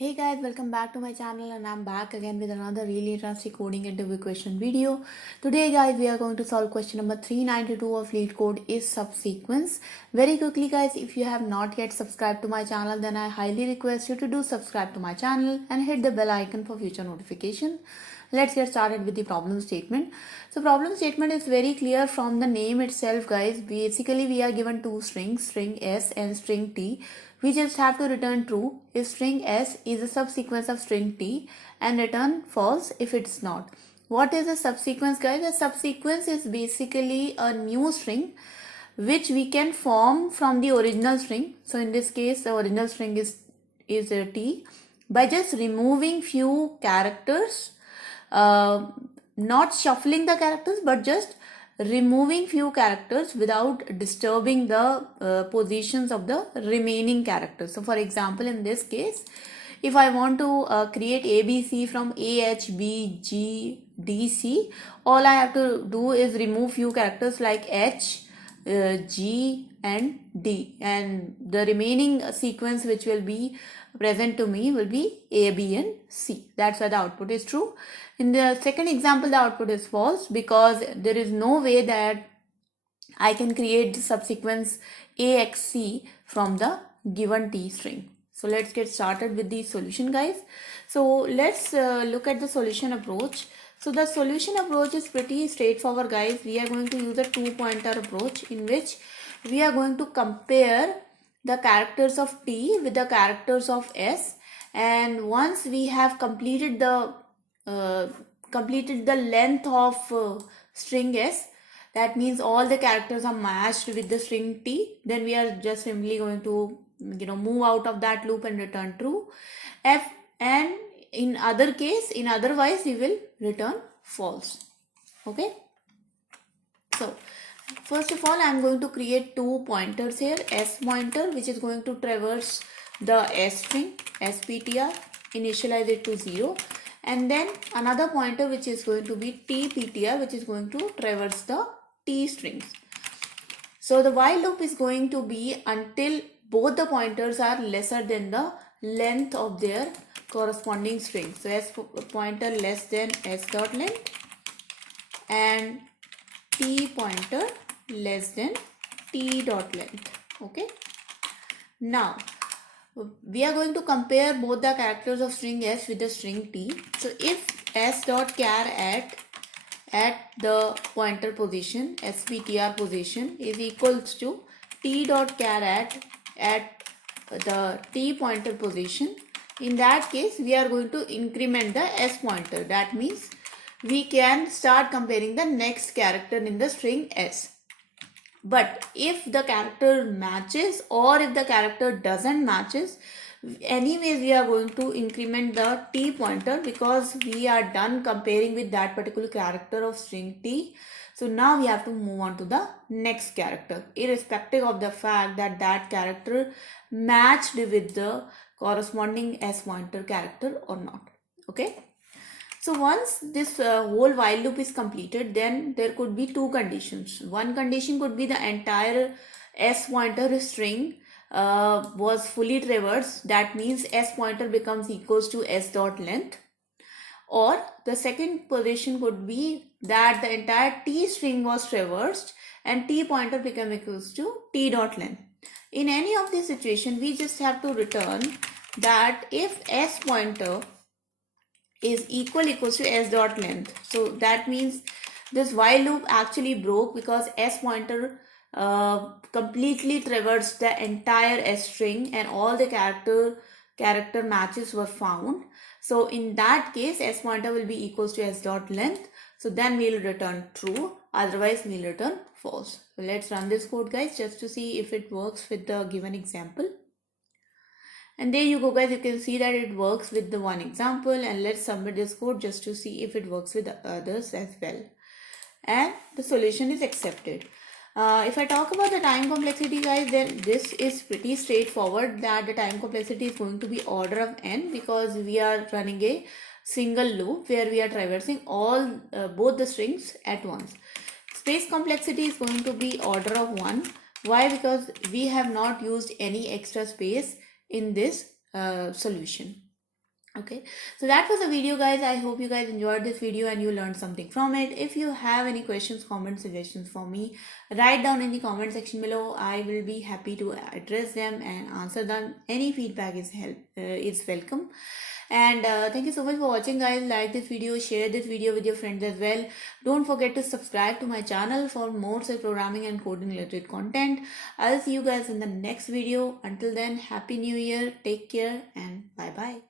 Hey guys, welcome back to my channel and I'm back again with another really interesting coding interview question video. Today guys, we are going to solve question number 392 of LeetCode is subsequence. Very quickly guys, if you have not yet subscribed to my channel, then I highly request you to do subscribe to my channel and hit the bell icon for future notification. Let's get started with the problem statement. So problem statement is very clear from the name itself guys. Basically we are given two strings, string S and string T. We just have to return true if string S is a subsequence of string T and return false if it's not. What is a subsequence guys? A subsequence is basically a new string which we can form from the original string. So in this case the original string is a T by just removing few characters, not shuffling the characters but just removing few characters without disturbing the positions of the remaining characters. So for example, in this case, if I want to create ABC from A, H, B, G, D, C, all I have to do is remove few characters like H, G and D, and the remaining sequence which will be present to me will be A, B and C. That's why the output is true. In the second example, the output is false because there is no way that I can create the subsequence AXC from the given T string. So let's get started with the solution guys. So let's look at the solution approach. So the solution approach is pretty straightforward guys. We are going to use a two-pointer approach in which we are going to compare the characters of T with the characters of S, and once we have completed the length of string S, that means all the characters are matched with the string T, then we are just simply going to move out of that loop and return true. And in otherwise we will return false. Okay, so first of all I am going to create two pointers here. S pointer which is going to traverse the S string SPTR, initialize it to 0, and then another pointer which is going to be TPTR which is going to traverse the T strings. So the while loop is going to be until both the pointers are lesser than the length of their corresponding string. So S pointer less than S dot length and T pointer less than T dot length. Okay, now we are going to compare both the characters of string S with the string T. So if S dot char at the pointer position, SPTR position, is equals to T dot char at the T pointer position, in that case we are going to increment the S pointer. That means we can start comparing the next character in the string S. But if the character matches or if the character doesn't matches, anyways we are going to increment the T pointer because we are done comparing with that particular character of string T. So now we have to move on to the next character, irrespective of the fact that that character matched with the corresponding S pointer character or not. Okay, so once this whole while loop is completed, then there could be two conditions. One condition could be the entire S pointer string was fully traversed. That means S pointer becomes equals to S dot length. Or the second position could be that the entire T string was traversed and T pointer become equals to T dot length. In any of this situation, we just have to return that if S pointer is equals to S dot length. So that means this while loop actually broke because S pointer completely traversed the entire S string and all the character matches were found. So in that case, S pointer will be equals to S dot length. So then we will return true, otherwise we will return false. So let's run this code guys just to see if it works with the given example. And there you go guys, you can see that it works with the one example, and let's submit this code just to see if it works with the others as well. And the solution is accepted. If I talk about the time complexity guys, then this is pretty straightforward that the time complexity is going to be order of n because we are running a single loop where we are traversing all both the strings at once. Space complexity is going to be order of 1. Why? Because we have not used any extra space in this solution. Okay, so that was the video, guys. I hope you guys enjoyed this video and you learned something from it. If you have any questions, comments, suggestions for me, write down in the comment section below. I will be happy to address them and answer them. Any feedback is welcome. And thank you so much for watching, guys. Like this video, share this video with your friends as well. Don't forget to subscribe to my channel for more self programming and coding related content. I'll see you guys in the next video. Until then, happy new year, take care, and bye bye.